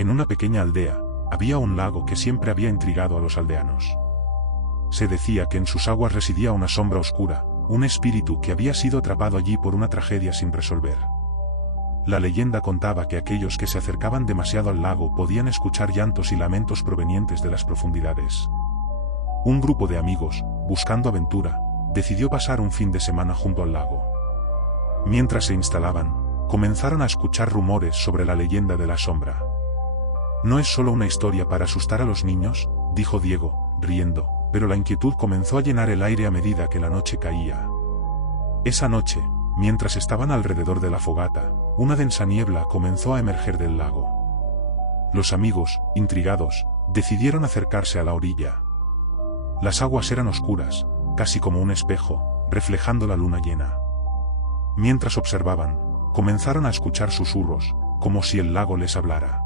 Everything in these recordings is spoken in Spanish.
En una pequeña aldea, había un lago que siempre había intrigado a los aldeanos. Se decía que en sus aguas residía una sombra oscura, un espíritu que había sido atrapado allí por una tragedia sin resolver. La leyenda contaba que aquellos que se acercaban demasiado al lago podían escuchar llantos y lamentos provenientes de las profundidades. Un grupo de amigos, buscando aventura, decidió pasar un fin de semana junto al lago. Mientras se instalaban, comenzaron a escuchar rumores sobre la leyenda de la sombra. «No es solo una historia para asustar a los niños», dijo Diego, riendo, pero la inquietud comenzó a llenar el aire a medida que la noche caía. Esa noche, mientras estaban alrededor de la fogata, una densa niebla comenzó a emerger del lago. Los amigos, intrigados, decidieron acercarse a la orilla. Las aguas eran oscuras, casi como un espejo, reflejando la luna llena. Mientras observaban, comenzaron a escuchar susurros, como si el lago les hablara.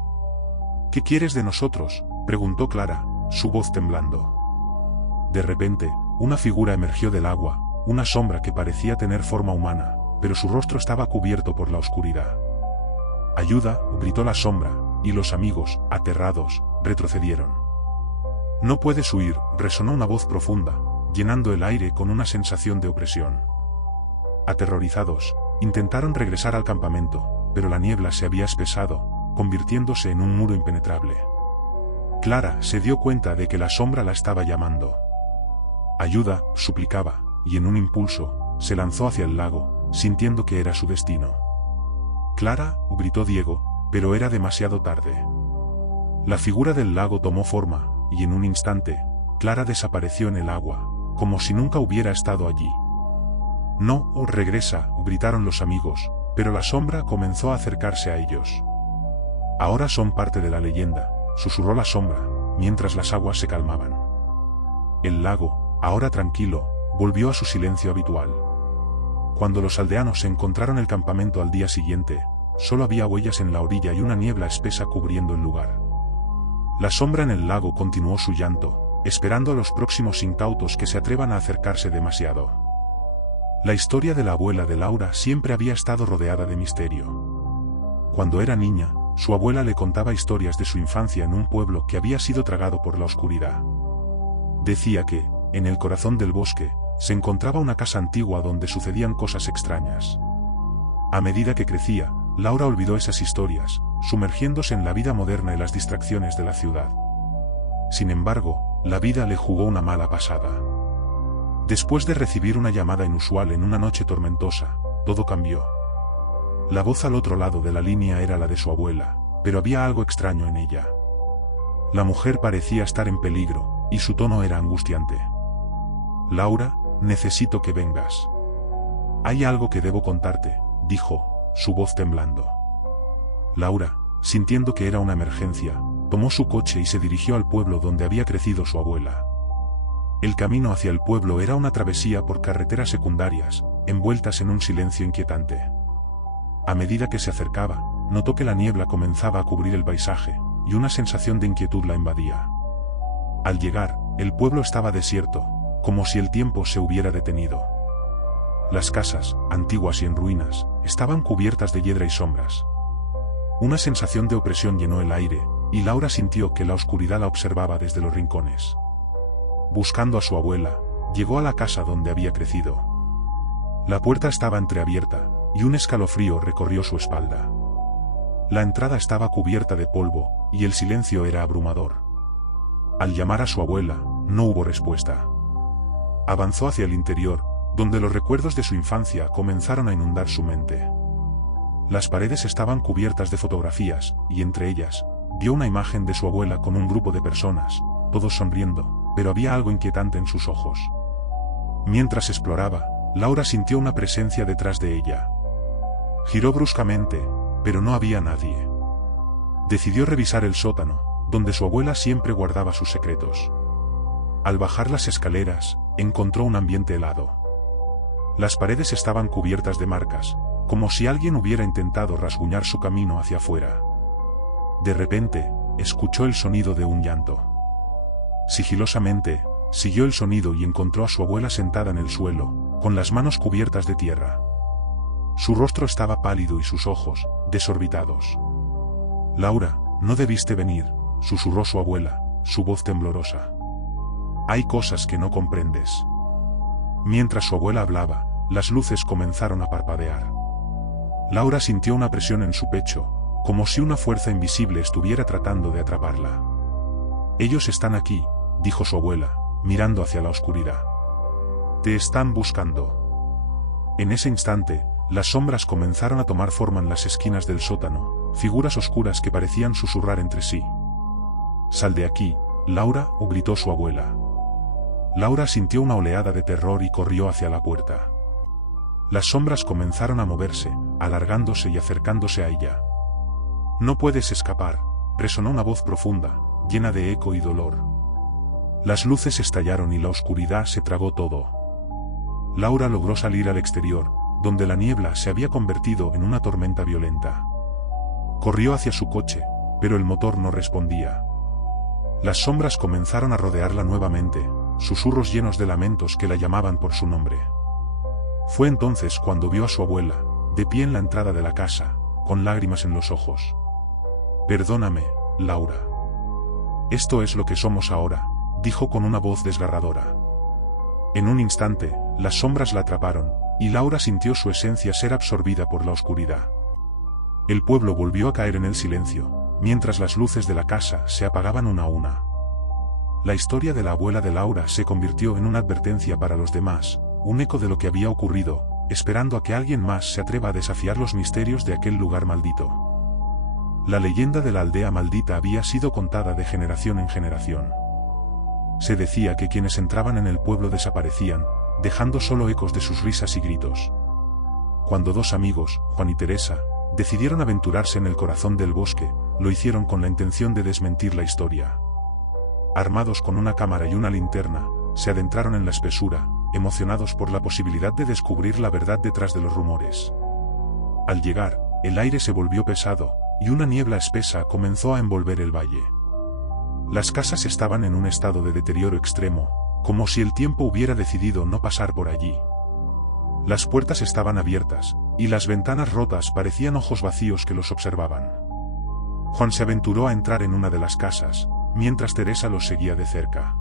«¿Qué quieres de nosotros?», preguntó Clara, su voz temblando. De repente, una figura emergió del agua, una sombra que parecía tener forma humana, pero su rostro estaba cubierto por la oscuridad. «¡Ayuda!», gritó la sombra, y los amigos, aterrados, retrocedieron. «No puedes huir», resonó una voz profunda, llenando el aire con una sensación de opresión. Aterrorizados, intentaron regresar al campamento, pero la niebla se había espesado, convirtiéndose en un muro impenetrable. Clara se dio cuenta de que la sombra la estaba llamando. «Ayuda», suplicaba, y en un impulso, se lanzó hacia el lago, sintiendo que era su destino. «¡Clara!», gritó Diego, pero era demasiado tarde. La figura del lago tomó forma, y en un instante, Clara desapareció en el agua, como si nunca hubiera estado allí. «No, regresa», gritaron los amigos, pero la sombra comenzó a acercarse a ellos. «Ahora son parte de la leyenda», susurró la sombra, mientras las aguas se calmaban. El lago, ahora tranquilo, volvió a su silencio habitual. Cuando los aldeanos encontraron el campamento al día siguiente, solo había huellas en la orilla y una niebla espesa cubriendo el lugar. La sombra en el lago continuó su llanto, esperando a los próximos incautos que se atrevan a acercarse demasiado. La historia de la abuela de Laura siempre había estado rodeada de misterio. Cuando era niña, su abuela le contaba historias de su infancia en un pueblo que había sido tragado por la oscuridad. Decía que, en el corazón del bosque, se encontraba una casa antigua donde sucedían cosas extrañas. A medida que crecía, Laura olvidó esas historias, sumergiéndose en la vida moderna y las distracciones de la ciudad. Sin embargo, la vida le jugó una mala pasada. Después de recibir una llamada inusual en una noche tormentosa, todo cambió. La voz al otro lado de la línea era la de su abuela, pero había algo extraño en ella. La mujer parecía estar en peligro, y su tono era angustiante. «Laura, necesito que vengas. Hay algo que debo contarte», dijo, su voz temblando. Laura, sintiendo que era una emergencia, tomó su coche y se dirigió al pueblo donde había crecido su abuela. El camino hacia el pueblo era una travesía por carreteras secundarias, envueltas en un silencio inquietante. A medida que se acercaba, notó que la niebla comenzaba a cubrir el paisaje, y una sensación de inquietud la invadía. Al llegar, el pueblo estaba desierto, como si el tiempo se hubiera detenido. Las casas, antiguas y en ruinas, estaban cubiertas de hiedra y sombras. Una sensación de opresión llenó el aire, y Laura sintió que la oscuridad la observaba desde los rincones. Buscando a su abuela, llegó a la casa donde había crecido. La puerta estaba entreabierta, y un escalofrío recorrió su espalda. La entrada estaba cubierta de polvo, y el silencio era abrumador. Al llamar a su abuela, no hubo respuesta. Avanzó hacia el interior, donde los recuerdos de su infancia comenzaron a inundar su mente. Las paredes estaban cubiertas de fotografías, y entre ellas, vio una imagen de su abuela con un grupo de personas, todos sonriendo, pero había algo inquietante en sus ojos. Mientras exploraba, Laura sintió una presencia detrás de ella. Giró bruscamente, pero no había nadie. Decidió revisar el sótano, donde su abuela siempre guardaba sus secretos. Al bajar las escaleras, encontró un ambiente helado. Las paredes estaban cubiertas de marcas, como si alguien hubiera intentado rasguñar su camino hacia afuera. De repente, escuchó el sonido de un llanto. Sigilosamente, siguió el sonido y encontró a su abuela sentada en el suelo, con las manos cubiertas de tierra. Su rostro estaba pálido y sus ojos, desorbitados. «Laura», No debiste venir, susurró su abuela, su voz temblorosa. Hay cosas que no comprendes. Mientras su abuela hablaba, las luces comenzaron a parpadear. Laura sintió una presión en su pecho, como si una fuerza invisible estuviera tratando de atraparla. Ellos están aquí, dijo su abuela, mirando hacia la oscuridad. Te están buscando. En ese instante, las sombras comenzaron a tomar forma en las esquinas del sótano, figuras oscuras que parecían susurrar entre sí. Sal de aquí, Laura, gritó su abuela. Laura sintió una oleada de terror y corrió hacia la puerta. Las sombras comenzaron a moverse, alargándose y acercándose a ella. No puedes escapar, resonó una voz profunda, llena de eco y dolor. Las luces estallaron y la oscuridad se tragó todo. Laura logró salir al exterior, donde la niebla se había convertido en una tormenta violenta. Corrió hacia su coche, pero el motor no respondía. Las sombras comenzaron a rodearla nuevamente, susurros llenos de lamentos que la llamaban por su nombre. Fue entonces cuando vio a su abuela, de pie en la entrada de la casa, con lágrimas en los ojos. Perdóname, Laura. Esto es lo que somos ahora, dijo con una voz desgarradora. En un instante, las sombras la atraparon, y Laura sintió su esencia ser absorbida por la oscuridad. El pueblo volvió a caer en el silencio, mientras las luces de la casa se apagaban una a una. La historia de la abuela de Laura se convirtió en una advertencia para los demás, un eco de lo que había ocurrido, esperando a que alguien más se atreva a desafiar los misterios de aquel lugar maldito. La leyenda de la aldea maldita había sido contada de generación en generación. Se decía que quienes entraban en el pueblo desaparecían, dejando solo ecos de sus risas y gritos. Cuando dos amigos, Juan y Teresa, decidieron aventurarse en el corazón del bosque, lo hicieron con la intención de desmentir la historia. Armados con una cámara y una linterna, se adentraron en la espesura, emocionados por la posibilidad de descubrir la verdad detrás de los rumores. Al llegar, el aire se volvió pesado, y una niebla espesa comenzó a envolver el valle. Las casas estaban en un estado de deterioro extremo, como si el tiempo hubiera decidido no pasar por allí. Las puertas estaban abiertas, y las ventanas rotas parecían ojos vacíos que los observaban. Juan se aventuró a entrar en una de las casas, mientras Teresa los seguía de cerca.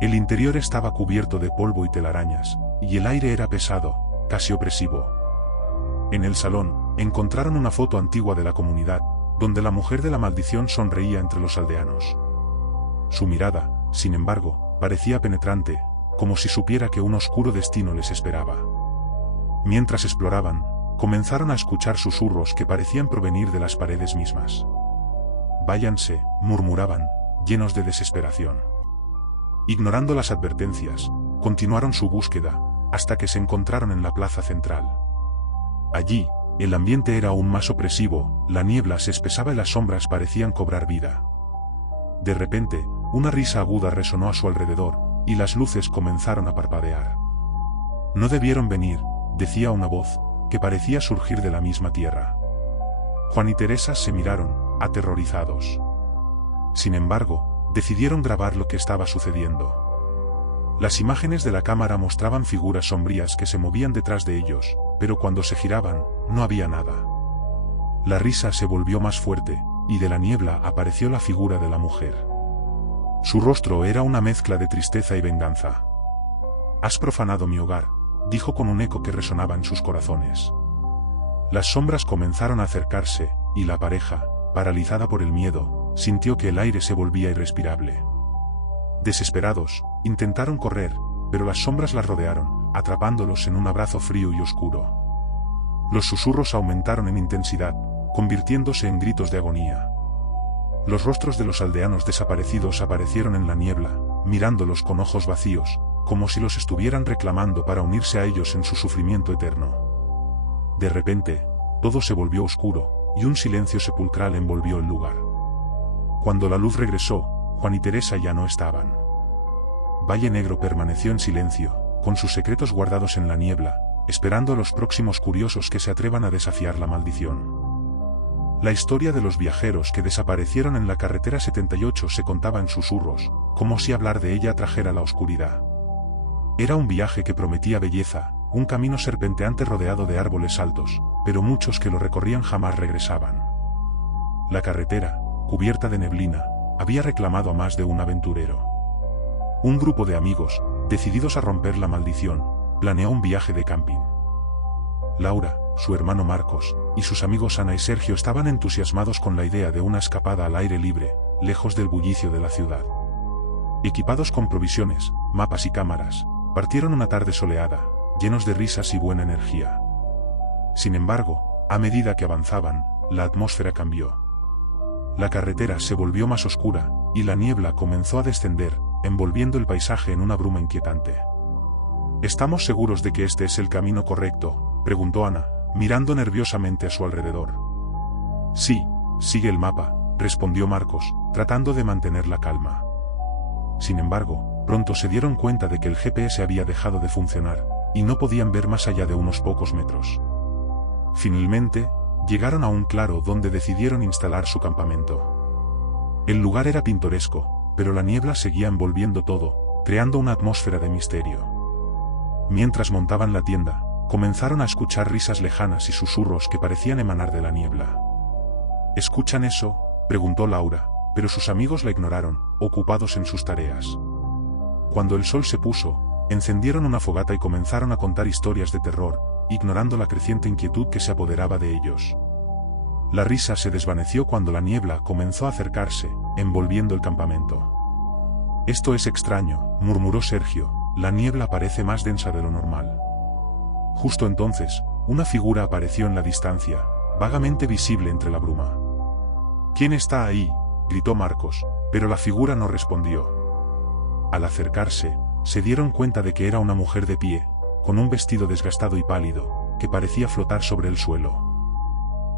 El interior estaba cubierto de polvo y telarañas, y el aire era pesado, casi opresivo. En el salón, encontraron una foto antigua de la comunidad, donde la mujer de la maldición sonreía entre los aldeanos. Su mirada, sin embargo, parecía penetrante, como si supiera que un oscuro destino les esperaba. Mientras exploraban, comenzaron a escuchar susurros que parecían provenir de las paredes mismas. «Váyanse», murmuraban, llenos de desesperación. Ignorando las advertencias, continuaron su búsqueda, hasta que se encontraron en la plaza central. Allí, el ambiente era aún más opresivo, la niebla se espesaba y las sombras parecían cobrar vida. De repente, una risa aguda resonó a su alrededor, y las luces comenzaron a parpadear. «No debieron venir», decía una voz, que parecía surgir de la misma tierra. Juan y Teresa se miraron, aterrorizados. Sin embargo, decidieron grabar lo que estaba sucediendo. Las imágenes de la cámara mostraban figuras sombrías que se movían detrás de ellos, pero cuando se giraban, no había nada. La risa se volvió más fuerte, y de la niebla apareció la figura de la mujer. Su rostro era una mezcla de tristeza y venganza. «Has profanado mi hogar», dijo con un eco que resonaba en sus corazones. Las sombras comenzaron a acercarse, y la pareja, paralizada por el miedo, sintió que el aire se volvía irrespirable. Desesperados, intentaron correr, pero las sombras las rodearon, atrapándolos en un abrazo frío y oscuro. Los susurros aumentaron en intensidad, convirtiéndose en gritos de agonía. Los rostros de los aldeanos desaparecidos aparecieron en la niebla, mirándolos con ojos vacíos, como si los estuvieran reclamando para unirse a ellos en su sufrimiento eterno. De repente, todo se volvió oscuro, y un silencio sepulcral envolvió el lugar. Cuando la luz regresó, Juan y Teresa ya no estaban. Valle Negro permaneció en silencio, con sus secretos guardados en la niebla, esperando a los próximos curiosos que se atrevan a desafiar la maldición. La historia de los viajeros que desaparecieron en la carretera 78 se contaba en susurros, como si hablar de ella trajera la oscuridad. Era un viaje que prometía belleza, un camino serpenteante rodeado de árboles altos, pero muchos que lo recorrían jamás regresaban. La carretera, cubierta de neblina, había reclamado a más de un aventurero. Un grupo de amigos, decididos a romper la maldición, planeó un viaje de camping. Laura, su hermano Marcos, y sus amigos Ana y Sergio estaban entusiasmados con la idea de una escapada al aire libre, lejos del bullicio de la ciudad. Equipados con provisiones, mapas y cámaras, partieron una tarde soleada, llenos de risas y buena energía. Sin embargo, a medida que avanzaban, la atmósfera cambió. La carretera se volvió más oscura, y la niebla comenzó a descender, envolviendo el paisaje en una bruma inquietante. ¿Estamos seguros de que este es el camino correcto?, preguntó Ana, mirando nerviosamente a su alrededor. Sí, sigue el mapa, respondió Marcos, tratando de mantener la calma. Sin embargo, pronto se dieron cuenta de que el GPS había dejado de funcionar, y no podían ver más allá de unos pocos metros. Finalmente, llegaron a un claro donde decidieron instalar su campamento. El lugar era pintoresco, pero la niebla seguía envolviendo todo, creando una atmósfera de misterio. Mientras montaban la tienda, comenzaron a escuchar risas lejanas y susurros que parecían emanar de la niebla. ¿Escuchan eso?, preguntó Laura, pero sus amigos la ignoraron, ocupados en sus tareas. Cuando el sol se puso, encendieron una fogata y comenzaron a contar historias de terror, ignorando la creciente inquietud que se apoderaba de ellos. La risa se desvaneció cuando la niebla comenzó a acercarse, envolviendo el campamento. «Esto es extraño», murmuró Sergio, «la niebla parece más densa de lo normal». Justo entonces, una figura apareció en la distancia, vagamente visible entre la bruma. «¿Quién está ahí?», gritó Marcos, pero la figura no respondió. Al acercarse, se dieron cuenta de que era una mujer de pie, con un vestido desgastado y pálido, que parecía flotar sobre el suelo.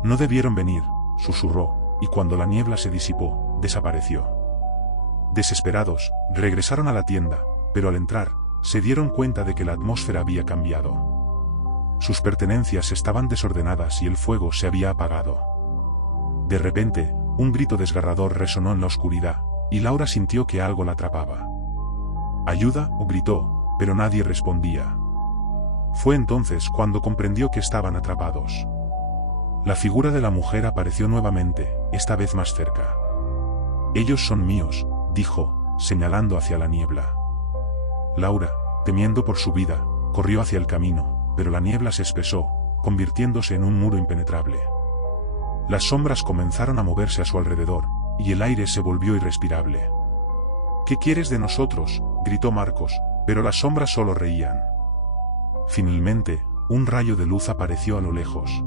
«No debieron venir», susurró, y cuando la niebla se disipó, desapareció. Desesperados, regresaron a la tienda, pero al entrar, se dieron cuenta de que la atmósfera había cambiado. Sus pertenencias estaban desordenadas y el fuego se había apagado. De repente, un grito desgarrador resonó en la oscuridad, y Laura sintió que algo la atrapaba. «¿Ayuda?», gritó, pero nadie respondía. Fue entonces cuando comprendió que estaban atrapados. La figura de la mujer apareció nuevamente, esta vez más cerca. «Ellos son míos», dijo, señalando hacia la niebla. Laura, temiendo por su vida, corrió hacia el camino, pero la niebla se espesó, convirtiéndose en un muro impenetrable. Las sombras comenzaron a moverse a su alrededor, y el aire se volvió irrespirable. «¿Qué quieres de nosotros?», gritó Marcos, pero las sombras solo reían. Finalmente, un rayo de luz apareció a lo lejos.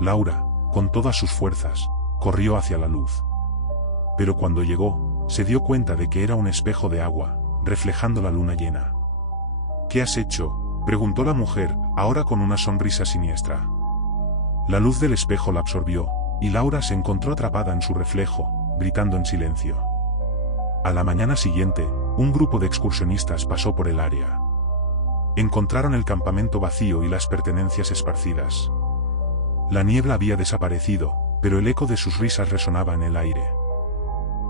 Laura, con todas sus fuerzas, corrió hacia la luz. Pero cuando llegó, se dio cuenta de que era un espejo de agua, reflejando la luna llena. «¿Qué has hecho?», preguntó la mujer, ahora con una sonrisa siniestra. La luz del espejo la absorbió, y Laura se encontró atrapada en su reflejo, gritando en silencio. A la mañana siguiente, un grupo de excursionistas pasó por el área. Encontraron el campamento vacío y las pertenencias esparcidas. La niebla había desaparecido, pero el eco de sus risas resonaba en el aire.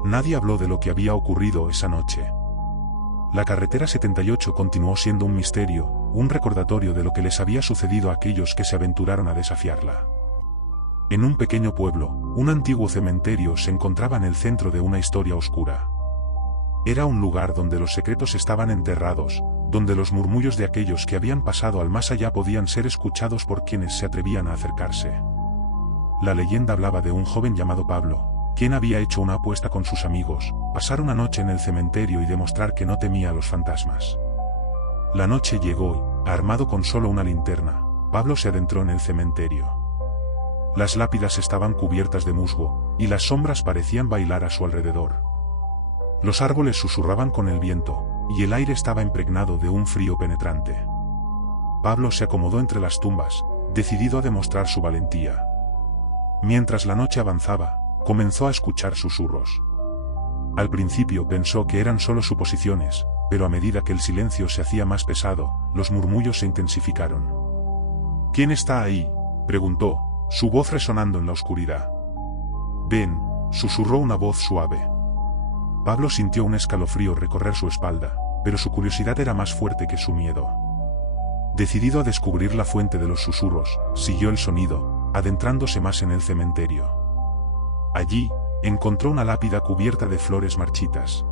Nadie habló de lo que había ocurrido esa noche. La carretera 78 continuó siendo un misterio, un recordatorio de lo que les había sucedido a aquellos que se aventuraron a desafiarla. En un pequeño pueblo, un antiguo cementerio se encontraba en el centro de una historia oscura. Era un lugar donde los secretos estaban enterrados, donde los murmullos de aquellos que habían pasado al más allá podían ser escuchados por quienes se atrevían a acercarse. La leyenda hablaba de un joven llamado Pablo, quien había hecho una apuesta con sus amigos, pasar una noche en el cementerio y demostrar que no temía a los fantasmas. La noche llegó y, armado con solo una linterna, Pablo se adentró en el cementerio. Las lápidas estaban cubiertas de musgo, y las sombras parecían bailar a su alrededor. Los árboles susurraban con el viento, y el aire estaba impregnado de un frío penetrante. Pablo se acomodó entre las tumbas, decidido a demostrar su valentía. Mientras la noche avanzaba, comenzó a escuchar susurros. Al principio pensó que eran solo suposiciones, pero a medida que el silencio se hacía más pesado, los murmullos se intensificaron. «¿Quién está ahí?», preguntó, su voz resonando en la oscuridad. «Ven», susurró una voz suave. Pablo sintió un escalofrío recorrer su espalda, pero su curiosidad era más fuerte que su miedo. Decidido a descubrir la fuente de los susurros, siguió el sonido, adentrándose más en el cementerio. Allí, encontró una lápida cubierta de flores marchitas.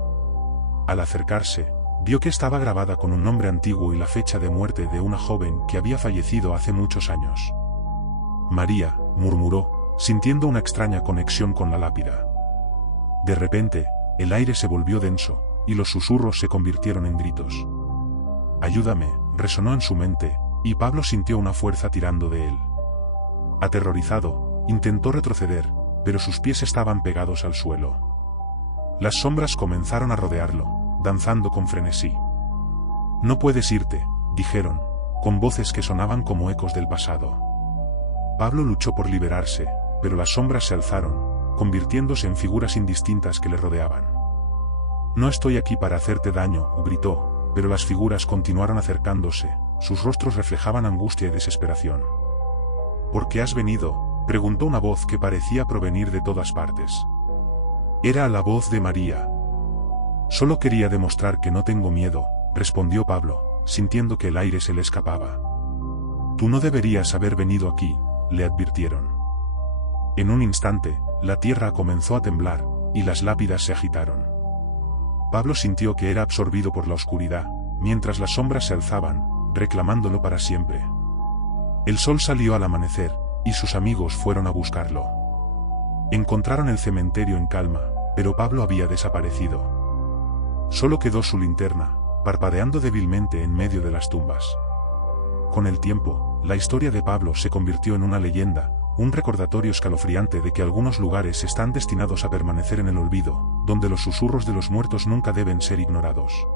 Al acercarse, vio que estaba grabada con un nombre antiguo y la fecha de muerte de una joven que había fallecido hace muchos años. María, murmuró, sintiendo una extraña conexión con la lápida. De repente, el aire se volvió denso, y los susurros se convirtieron en gritos. «Ayúdame», resonó en su mente, y Pablo sintió una fuerza tirando de él. Aterrorizado, intentó retroceder, pero sus pies estaban pegados al suelo. Las sombras comenzaron a rodearlo, danzando con frenesí. «No puedes irte», dijeron, con voces que sonaban como ecos del pasado. Pablo luchó por liberarse, pero las sombras se alzaron, convirtiéndose en figuras indistintas que le rodeaban. «No estoy aquí para hacerte daño», gritó, pero las figuras continuaron acercándose, sus rostros reflejaban angustia y desesperación. «¿Por qué has venido?», preguntó una voz que parecía provenir de todas partes. Era la voz de María. «Solo quería demostrar que no tengo miedo», respondió Pablo, sintiendo que el aire se le escapaba. «Tú no deberías haber venido aquí», le advirtieron. En un instante, la tierra comenzó a temblar, y las lápidas se agitaron. Pablo sintió que era absorbido por la oscuridad, mientras las sombras se alzaban, reclamándolo para siempre. El sol salió al amanecer, y sus amigos fueron a buscarlo. Encontraron el cementerio en calma, pero Pablo había desaparecido. Solo quedó su linterna, parpadeando débilmente en medio de las tumbas. Con el tiempo, la historia de Pablo se convirtió en una leyenda, un recordatorio escalofriante de que algunos lugares están destinados a permanecer en el olvido, donde los susurros de los muertos nunca deben ser ignorados.